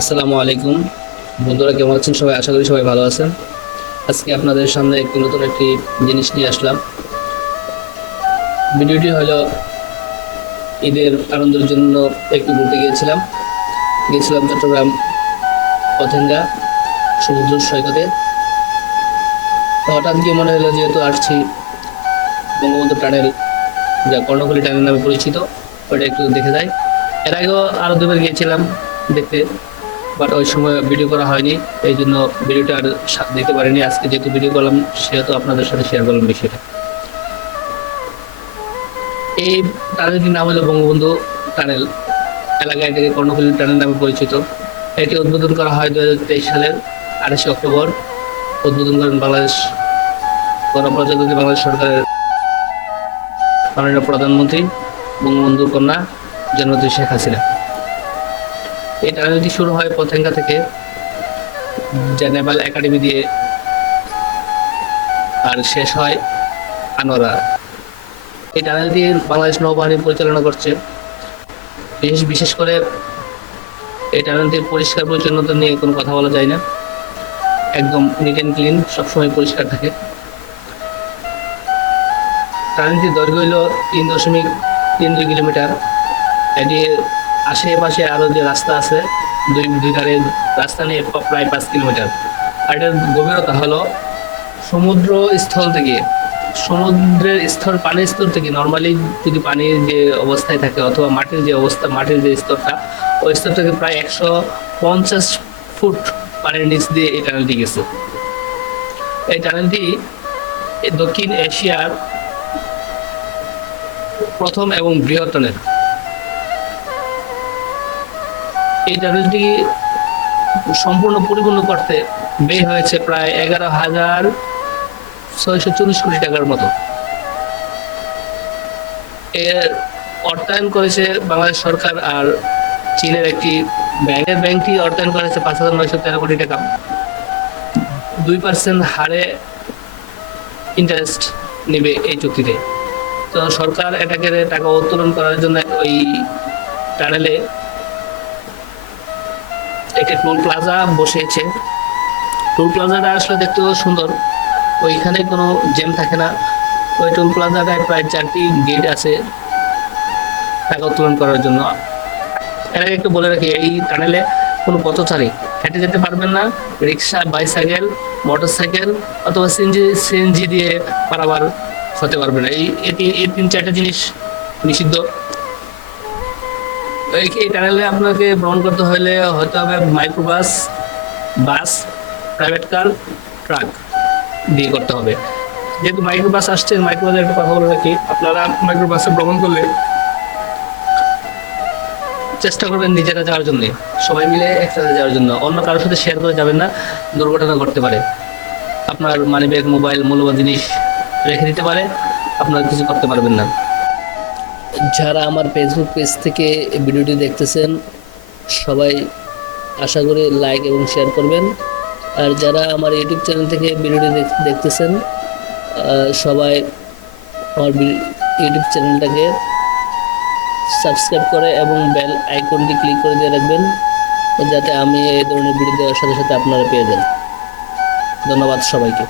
আসসালামু আলাইকুম বন্ধুরা, কেমন আছেন সবাই? আশা করি সবাই ভালো আছেন। আজকে আপনাদের সামনে নতুন একটি জিনিস নিয়ে আসলাম। ভিডিওটি হলো ঈদের আনন্দের জন্য একটু ঘুরতে গিয়েছিলাম চট্টগ্রাম পতেঙ্গা সমুদ্র সৈকতে। তো হঠাৎ গিয়ে মনে হলো যেহেতু আসছি বঙ্গবন্ধু টানেল, যা কর্ণফুলী টানেল নামে পরিচিত, ওটা একটু দেখে যাই। এর আগেও আরও দুবার গিয়েছিলাম দেখতে, বাট ওই সময় ভিডিও করা হয়নি, এই জন্য ভিডিওটা আর দেখতে পারিনি। আজকে যেহেতু ভিডিও করলাম সেহেতু আপনাদের সাথে শেয়ার করলাম বিষয়টা। এই টানেলটির নাম হলো বঙ্গবন্ধু টানেল। এলাকায় এটাকে কর্ণফুলী টানেল নামে পরিচিত। এটি উদ্বোধন করা হয় 2023 সালের 28 অক্টোবর। উদ্বোধন করেন বাংলাদেশ গণপ্রজাতন্ত্রী বাংলাদেশ সরকারের মাননীয় প্রধানমন্ত্রী বঙ্গবন্ধু কন্যা জননেত্রী শেখ হাসিনা। এই টানেলটি শুরু হয় পতেঙ্গা থেকে, যা নেভাল একাডেমি দিয়ে, আর শেষ হয় আনোয়ারা। এই টানেলটি বাংলাদেশ নৌবাহিনী পরিচালনা করছে। বিশেষ করে এই টানেলটির পরিষ্কার পরিচ্ছন্নতা নিয়ে কোনো কথা বলা যায় না, একদম নিট অ্যান্ড ক্লিন, সবসময় পরিষ্কার থাকে। টানেলটির দৈর্ঘ্য হল 3.32 কিলোমিটার। এটি আশেপাশে আরও যে রাস্তা আছে, দুই ধারে রাস্তা নিয়ে প্রায় 5 কিলোমিটার। আর এটার গভীরতা হলো সমুদ্রের স্তর, পানির স্তর থেকে নর্মালি যদি পানির যে অবস্থায় থাকে অথবা মাটির যে অবস্থা, মাটির যে স্তরটা, ওই স্তর থেকে প্রায় 150 ফুট পানির নিচ দিয়ে এই টানেলটি গেছে। এই টানেলটি দক্ষিণ এশিয়ার প্রথম এবং বৃহৎ টানেল। এই টানেলটি সম্পূর্ণ পরিপূর্ণ করতে ব্যয় হয়েছে প্রায় 11,640 কোটি টাকার মতো। এর অর্থায়ন করেছে বাংলাদেশ সরকার আর চীনের একটি ব্যাংকটি অর্থায়ন করেছে 5,913 কোটি টাকা। 2% হারে ইন্টারেস্ট নেবে এই চুক্তিতে। তো সরকার এটাকে টাকা উত্তোলন করার জন্য ওই টানেলে একটি টোল প্লাজা বসিয়েছে। টোল প্লাজাটা আসলে দেখতেও সুন্দর, ওইখানে কোনো জ্যাম থাকে না। ওই টোল প্লাজাটায় প্রায় 4টি গেট আছে টাকা উত্তোলন করার জন্য। এর আগে একটু বলে রাখি, এই টানেলে কোনো পথচারী হেঁটে যেতে পারবেন না। রিক্সা, বাইসাইকেল, মোটরসাইকেল অথবা সিএনজি দিয়ে পারাবার হতে পারবে না। এই 3-4টা জিনিস নিষিদ্ধ। এই টানেলে আপনাকে ভ্রমণ করতে হলে হতে হবে মাইক্রোবাস, বাস, প্রাইভেট কার, ট্রাক দিয়ে করতে হবে। যেহেতু মাইক্রোবাস আসছে, মাইক্রোবাসের একটা কথা বলে রাখি, আপনারা মাইক্রোবাসে ভ্রমণ করলে চেষ্টা করবেন নিজেরা যাওয়ার জন্য, সবাই মিলে একসাথে যাওয়ার জন্য। অন্য কারোর সাথে শেয়ার করে যাবেন না, দুর্ঘটনা ঘটতে পারে। আপনার মানিব্যাগ, মোবাইল, মূল্যবান জিনিস রেখে দিতে পারে, আপনারা কিছু করতে পারবেন না। যারা আমার ফেসবুক পেজ থেকে ভিডিওটি দেখতেছেন সবাই আশা করি লাইক এবং শেয়ার করবেন। আর যারা আমার ইউটিউব চ্যানেল থেকে ভিডিওটি দেখতেছেন সবাই আমার ইউটিউব চ্যানেলটাকে সাবস্ক্রাইব করে এবং বেল আইকনটি ক্লিক করে দিয়ে রাখবেন, যাতে আমি এই ধরনের ভিডিও দেওয়ার সাথে সাথে আপনারা পেয়ে যান। ধন্যবাদ সবাইকে।